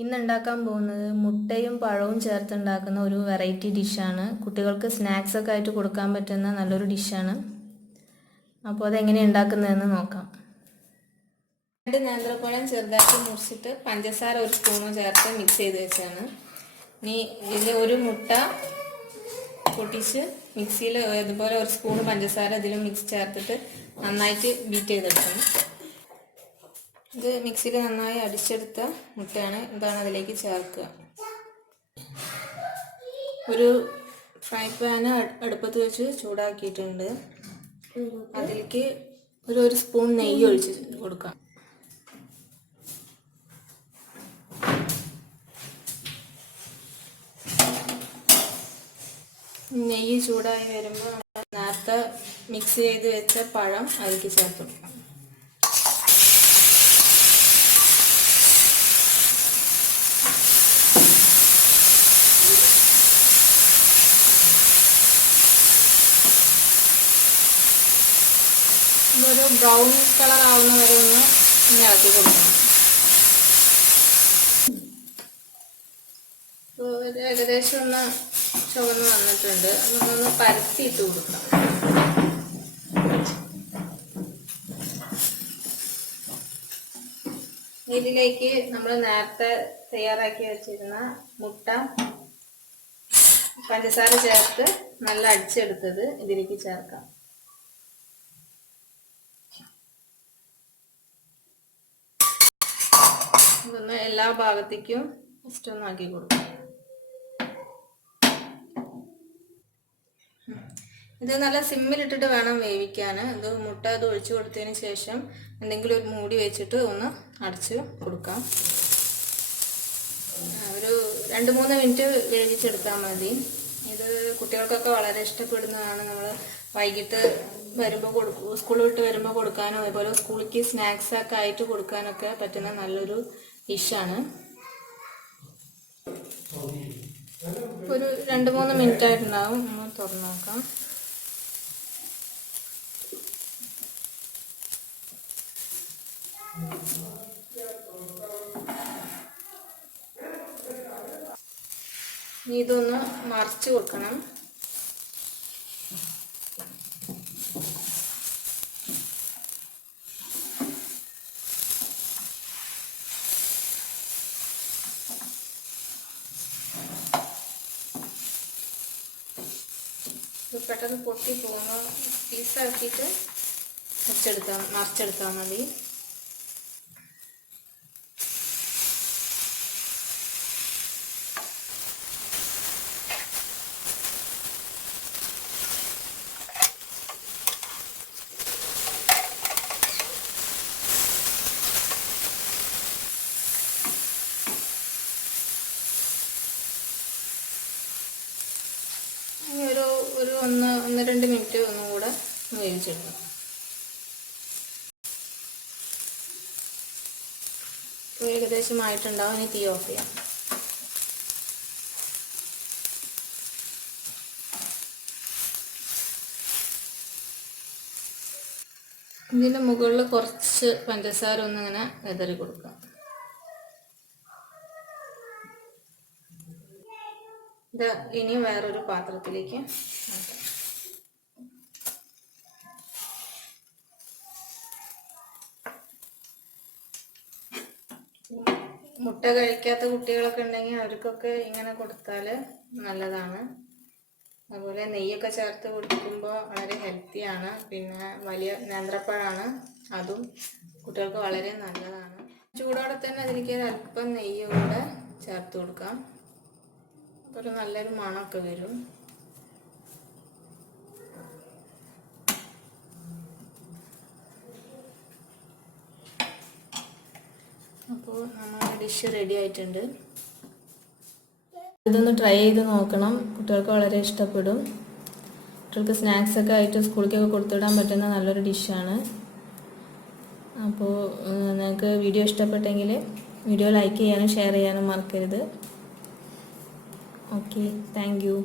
ഇന്ന് ഉണ്ടാക്കാൻ പോകുന്നത് മുട്ടയും പഴവും ചേർത്തുണ്ടാക്കുന്ന ഒരു വെറൈറ്റി ഡിഷാണ്. കുട്ടികൾക്ക് സ്നാക്സ് ഒക്കെ ആയിട്ട് കൊടുക്കാൻ പറ്റുന്ന നല്ലൊരു ഡിഷാണ്. അപ്പോൾ അതെങ്ങനെ ഉണ്ടാക്കുന്നതെന്ന് നോക്കാം. 2 നേന്ത്രപ്പഴം ചെറുതാക്കി മുറിച്ചിട്ട് പഞ്ചസാര 1 സ്പൂൺ ചേർത്ത് മിക്സ് ചെയ്ത് വെച്ചാണ്. ഇനി ഇതിൽ ഒരു മുട്ട പൊട്ടിച്ച് മിക്സിയിൽ ഇതുപോലെ 1 സ്പൂൺ പഞ്ചസാര ഇതിലും മിക്സ് ചേർത്തിട്ട് നന്നായിട്ട് ബീറ്റ് ചെയ്തെടുക്കണം. ഇത് മിക്സിയിൽ നന്നായി അടിച്ചെടുത്ത മുട്ടയാണ്. ഇതാണ് അതിലേക്ക് ചേർക്കുക. ഒരു ഫ്രൈ പാന് അടുപ്പത്ത് വെച്ച് ചൂടാക്കിയിട്ടുണ്ട്. അതിലേക്ക് ഒരു സ്പൂൺ നെയ്യ് ഒഴിച്ച് കൊടുക്കാം. നെയ്യ് ചൂടായി വരുമ്പോൾ നേരത്തെ മിക്സ് ചെയ്ത് വെച്ച പഴം അതിലേക്ക് ചേർത്ത് കൊടുക്കാം. ഒരു ബ്രൗൺ കളർ ആവുന്ന വരെ ഒന്ന് ഇളക്കി കൊടുക്കണം. ഏകദേശം ഒന്ന് ചുവന്ന് വന്നിട്ടുണ്ട്. നമുക്കൊന്ന് പരത്തിയിട്ട് കൊടുക്കാം. ഇതിലേക്ക് നമ്മൾ നേരത്തെ തയ്യാറാക്കി വെച്ചിരുന്ന മുട്ട പഞ്ചസാര ചേർത്ത് നല്ല അടിച്ചെടുത്തത് ഇതിലേക്ക് ചേർക്കാം. ഇതൊന്ന് എല്ലാ ഭാഗത്തേക്കും ജസ്റ്റ് ഒന്ന് ആക്കി കൊടുക്കാം. ഇത് നല്ല സിമ്മിലിട്ടിട്ട് വേണം വേവിക്കാൻ. ഇത് മുട്ട ഇത് ഒഴിച്ചു കൊടുത്തതിന് ശേഷം എന്തെങ്കിലും ഒരു മൂടി വെച്ചിട്ട് ഒന്ന് അടച്ച് കൊടുക്കാം. ഒരു 2-3 മിനിറ്റ് വേവിച്ചെടുത്താൽ മതി. ഇത് കുട്ടികൾക്കൊക്കെ വളരെ ഇഷ്ടപ്പെടുന്നതാണ്. നമ്മൾ വൈകിട്ട് വരുമ്പോൾ സ്കൂൾ വിട്ട് വരുമ്പോൾ കൊടുക്കാനോ അതുപോലെ സ്കൂളിലേക്ക് സ്നാക്സ് ഒക്കെ ആയിട്ട് കൊടുക്കാനൊക്കെ പറ്റുന്ന നല്ലൊരു ഡിഷാണ്. ഒരു 2-3 മിനിറ്റ് ആയിട്ടുണ്ടാവും. നമ്മൾ തുറന്നു നോക്കാം. ഇതൊന്ന് മറിച്ച് കൊടുക്കണം. പെട്ടെന്ന് പൊട്ടി പോകുന്ന പീസാക്കിയിട്ട് മറിച്ചെടുത്താൽ മതി. ഒരു 1-2 മിനിറ്റ് ഒന്നും കൂടെ വേവിച്ചെടുക്കാം. ഏകദേശം ആയിട്ടുണ്ടാവും. ഇനി തീ ഓഫ് ചെയ്യാം. ഇതിൻ്റെ മുകളിൽ കുറച്ച് പഞ്ചസാര ഒന്നിങ്ങനെ വിതറി കൊടുക്കാം. ഇത് ഇനി വേറൊരു പാത്രത്തിലേക്ക് മാറ്റാം. മുട്ട കഴിക്കാത്ത കുട്ടികളൊക്കെ ഉണ്ടെങ്കിൽ അവർക്കൊക്കെ ഇങ്ങനെ കൊടുത്താൽ നല്ലതാണ്. അതുപോലെ നെയ്യൊക്കെ ചേർത്ത് കൊടുക്കുമ്പോൾ വളരെ ഹെൽത്തിയാണ്. പിന്നെ വലിയ നേന്ത്രപ്പഴമാണ്, അതും കുട്ടികൾക്ക് വളരെ നല്ലതാണ്. ചൂടോടെ തന്നെ അതിലേക്ക് അല്പം നെയ്യ് കൂടെ ചേർത്ത് കൊടുക്കാം. ഒരു നല്ലൊരു മണമൊക്കെ വരും. അപ്പോൾ നമ്മുടെ ഡിഷ് റെഡി ആയിട്ടുണ്ട്. ഇതൊന്ന് ട്രൈ ചെയ്ത് നോക്കണം. കുട്ടികൾക്ക് വളരെ ഇഷ്ടപ്പെടും. കുട്ടികൾക്ക് സ്നാക്സ് ഒക്കെ ആയിട്ട് സ്കൂളിലേക്കൊക്കെ കൊടുത്തുവിടാൻ പറ്റുന്ന നല്ലൊരു ഡിഷാണ്. അപ്പോൾ നിങ്ങൾക്ക് വീഡിയോ ഇഷ്ടപ്പെട്ടെങ്കിൽ വീഡിയോ ലൈക്ക് ചെയ്യാനും ഷെയർ ചെയ്യാനും മറക്കരുത്. Okay, thank you.